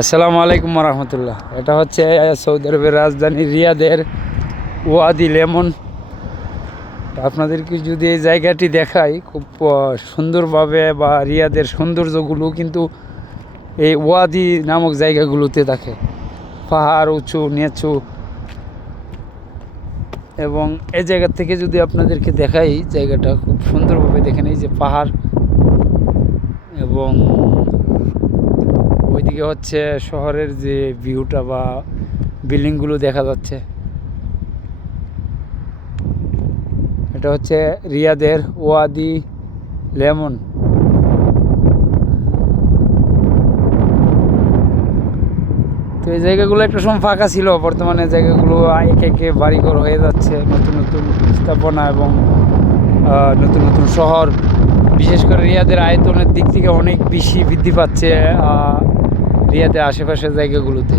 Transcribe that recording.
আসসালামু আলাইকুম রহমতুল্লাহ এটা হচ্ছে সৌদি আরবের রাজধানী রিয়াদের ওয়াদি লেমন। আপনাদেরকে যদি এই জায়গাটি দেখাই, খুব সুন্দরভাবে বা রিয়াদের সৌন্দর্যগুলো কিন্তু এই ওয়াদি নামক জায়গাগুলোতে থাকে। পাহাড় উঁচু, নিচু। এবং এই জায়গা থেকে যদি আপনাদেরকে দেখাই, জায়গাটা খুব সুন্দরভাবে দেখেন, এই যে পাহাড় এবং ওইদিকে হচ্ছে শহরের যে ভিউটা বা বিল্ডিংগুলো দেখা যাচ্ছে। এটা হচ্ছে রিয়াদের ওয়াদি লেমন। তো এই জায়গাগুলো একটা সময় ফাঁকা ছিল, বর্তমানে জায়গাগুলো একে একে বাড়িঘর হয়ে যাচ্ছে, নতুন নতুন স্থাপনা এবং নতুন নতুন শহর। বিশেষ করে রিয়াদের আয়তনের দিক থেকে অনেক বেশি বৃদ্ধি পাচ্ছে রিয়াদের আশেপাশের জায়গাগুলোতে।